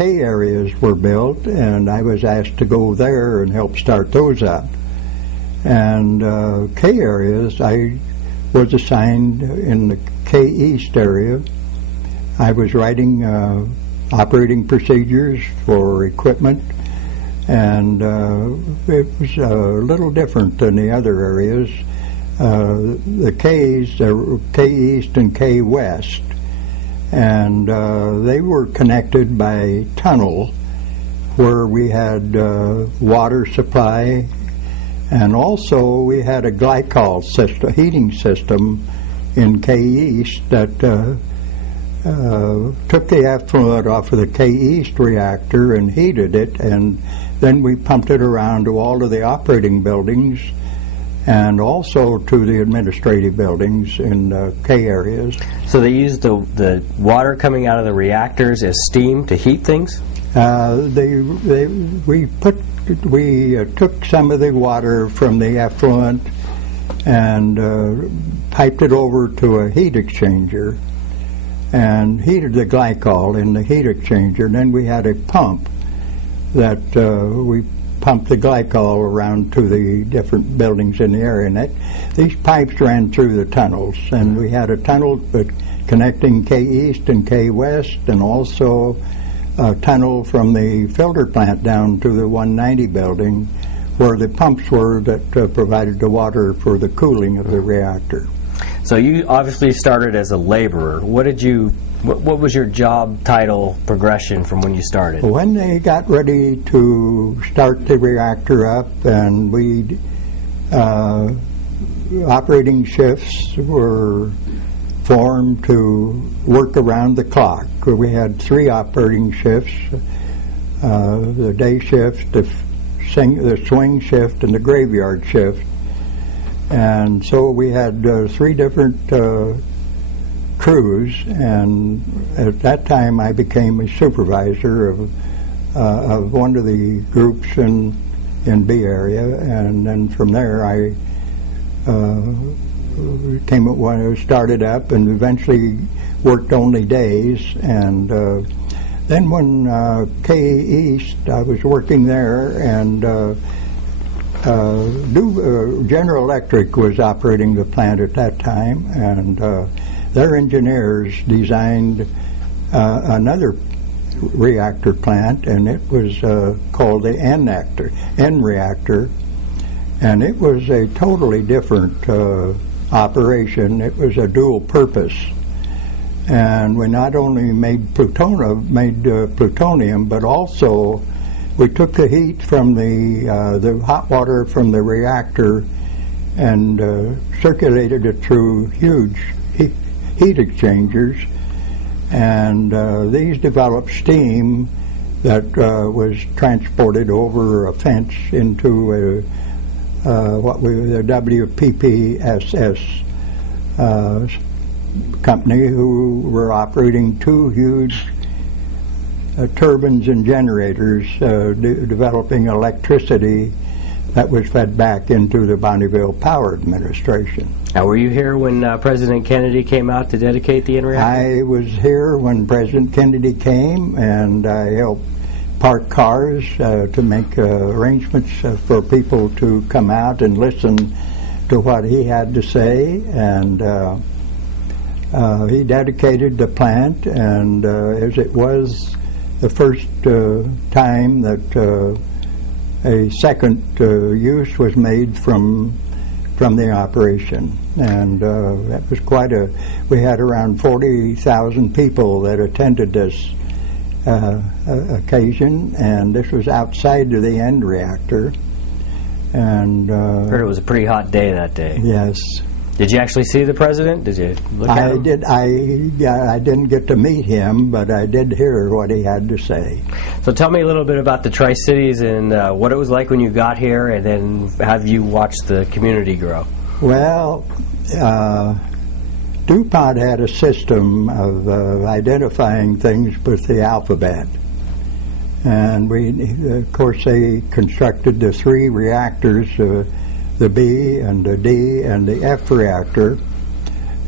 K areas were built, and I was asked to go there and help start those up. And K areas, I was assigned in the K East area. I was writing operating procedures for equipment, and it was a little different than the other areas. The K's, K East and K West, and they were connected by tunnel where we had water supply, and also we had a glycol system, heating system in K East that took the effluent off of the K East reactor and heated it, and then we pumped it around to all of the operating buildings and also to the administrative buildings in K areas. So they used the water coming out of the reactors as steam to heat things? We took some of the water from the effluent and piped it over to a heat exchanger and heated the glycol in the heat exchanger. And then we had a pump that we pumped the glycol around to the different buildings in the area. And these pipes ran through the tunnels, and we had a tunnel connecting K East and K West, and also a tunnel from the filter plant down to the 190 building where the pumps were that provided the water for the cooling of the reactor. So you obviously started as a laborer. What was your job title progression from when you started? When they got ready to start the reactor up, and operating shifts were formed to work around the clock. We had 3 operating shifts, the day shift, the swing shift, and the graveyard shift. And so we had 3 different crews, and at that time I became a supervisor of one of the groups in B area, and then from there I started up and eventually worked only days. And then when K East, I was working there, and General Electric was operating the plant at that time, and their engineers designed another reactor plant, and it was called the N reactor, and it was a totally different operation. It was a dual purpose, and we not only made plutonium, but also we took the heat from the hot water from the reactor and circulated it through huge heat exchangers, and these developed steam that was transported over a fence into the WPPSS company, who were operating 2 huge turbines and generators, developing electricity that was fed back into the Bonneville Power Administration. Now, were you here when President Kennedy came out to dedicate the reactor? I was here when President Kennedy came, and I helped park cars to make arrangements for people to come out and listen to what he had to say. And he dedicated the plant, and as it was the first time that a second use was made from the operation, and that was quite we had around 40,000 people that attended this occasion, and this was outside of the end reactor. And heard it was a pretty hot day that day. Yes. Did you actually see the president? Did you look at him? I didn't get to meet him, but I did hear what he had to say. So tell me a little bit about the Tri-Cities and what it was like when you got here, and then have you watched the community grow? Well, DuPont had a system of identifying things with the alphabet. And of course, they constructed the 3 reactors, the B and the D and the F reactor.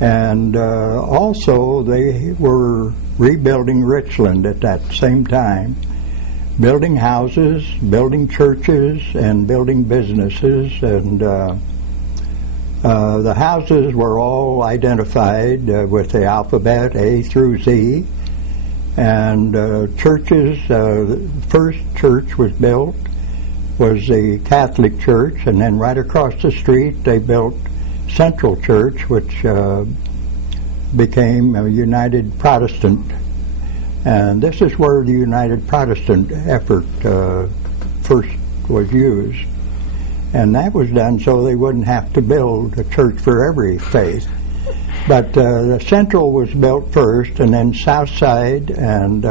And also they were rebuilding Richland at that same time, building houses, building churches, and building businesses. And the houses were all identified with the alphabet A through Z. And churches, the first church was built was the Catholic Church, and then right across the street they built Central Church, which became a United Protestant. And this is where the United Protestant effort first was used. And that was done so they wouldn't have to build a church for every faith. But the Central was built first, and then Southside, and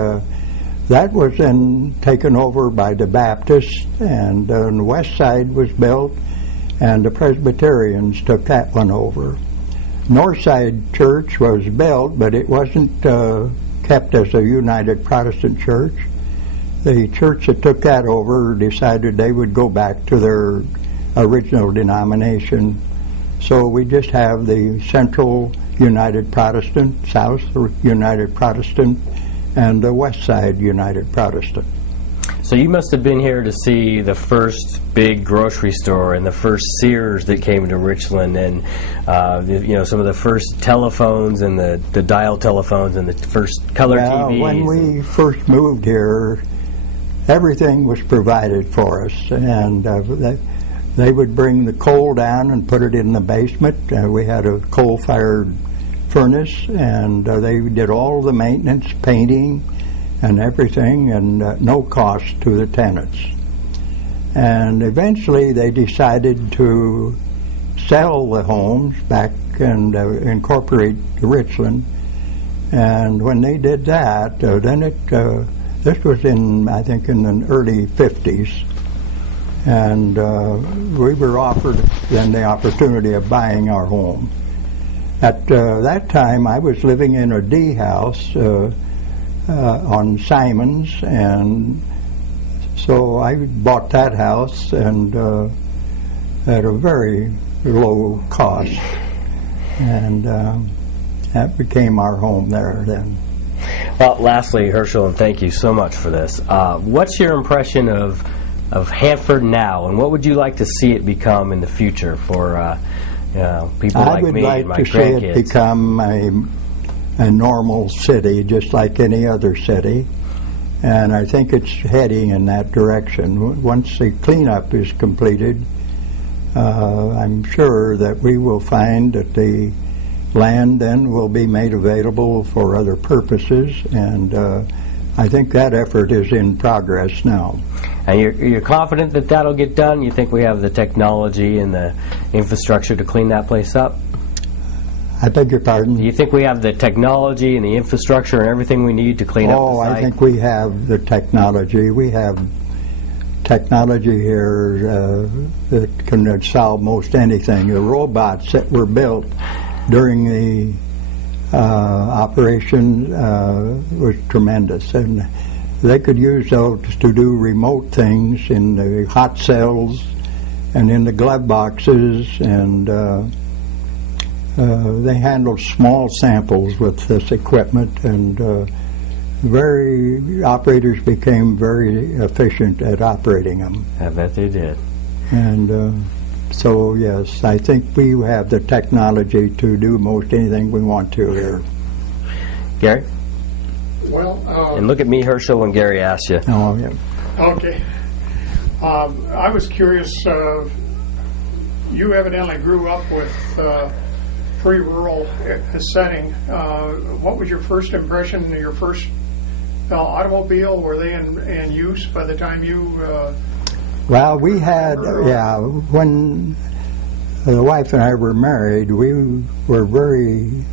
that was then taken over by the Baptists, and the West Side was built, and the Presbyterians took that one over. Northside Church was built, but it wasn't kept as a United Protestant Church. The church that took that over decided they would go back to their original denomination. So we just have the Central United Protestant, South United Protestant, and the West Side United Protestant. So you must have been here to see the first big grocery store and the first Sears that came to Richland, and some of the first telephones and the dial telephones and the first color TVs. When we first moved here, everything was provided for us, and they would bring the coal down and put it in the basement. We had a coal-fired furnace, and they did all the maintenance, painting, and everything, and no cost to the tenants. And eventually they decided to sell the homes back and incorporate Richland. And when they did that, then this was I think in the early 50s, and we were offered then the opportunity of buying our home. At that time, I was living in a D house on Simons, and so I bought that house, and at a very low cost, and that became our home there then. Well, lastly, Hershel, and thank you so much for this. What's your impression of Hanford now, and what would you like to see it become in the future for people like me and my grandkids? I would like to see it become a normal city, just like any other city, and I think it's heading in that direction. Once the cleanup is completed, I'm sure that we will find that the land then will be made available for other purposes, and I think that effort is in progress now. And you're confident that that'll get done? You think we have the technology and the infrastructure to clean that place up? I beg your pardon? Do you think we have the technology and the infrastructure and everything we need to clean up the site? I think we have the technology. We have technology here that can solve most anything. The robots that were built during the operation was tremendous, and they could use those to do remote things in the hot cells and in the glove boxes, and they handled small samples with this equipment, and operators became very efficient at operating them. I bet they did. And so yes, I think we have the technology to do most anything we want to here. Gary? Well, and look at me, Hershel, when Gary asks you. Oh, yeah. Okay. I was curious, you evidently grew up with pre-rural setting. What was your first impression, your first automobile? Were they in use by the time you... Well, we had, when the wife and I were married, we were very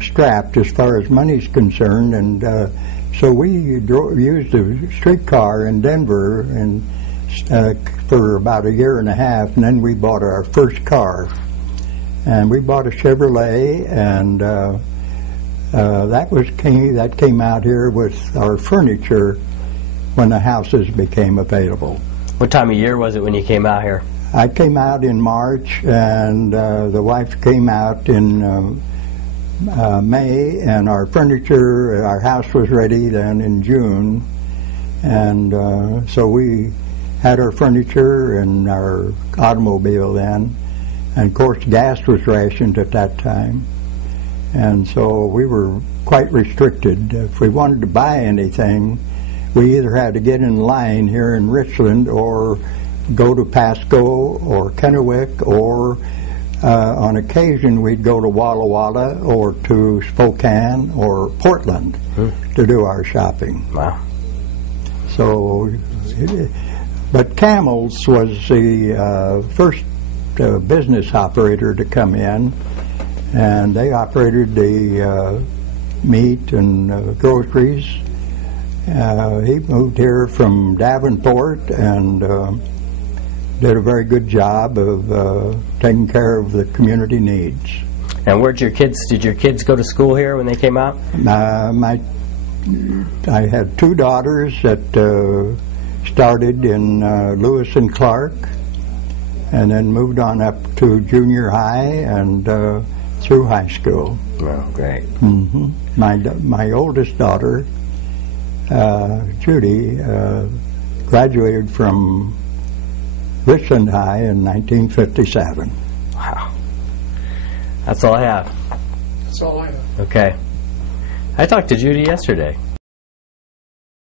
strapped as far as money's concerned, and so we used a streetcar in Denver and for about a year and a half, and then we bought our first car. And we bought a Chevrolet, and that came out here with our furniture when the houses became available. What time of year was it when you came out here? I came out in March, and the wife came out in May, and our furniture, our house was ready then in June, and so we had our furniture and our automobile then, and of course gas was rationed at that time, and so we were quite restricted. If we wanted to buy anything, we either had to get in line here in Richland or go to Pasco or Kennewick, or on occasion we'd go to Walla Walla or to Spokane or Portland to do our shopping. Wow. So, but Camel's was the first business operator to come in, and they operated the meat and groceries. He moved here from Davenport and did a very good job of taking care of the community needs. And where'd your kids? Did your kids go to school here when they came out? I had two daughters that started in Lewis and Clark, and then moved on up to junior high and through high school. Oh, great. Mm-hmm. My oldest daughter, Judy, graduated from Richland High in 1957. Wow. That's all I have. That's all I have. Okay. I talked to Judy yesterday.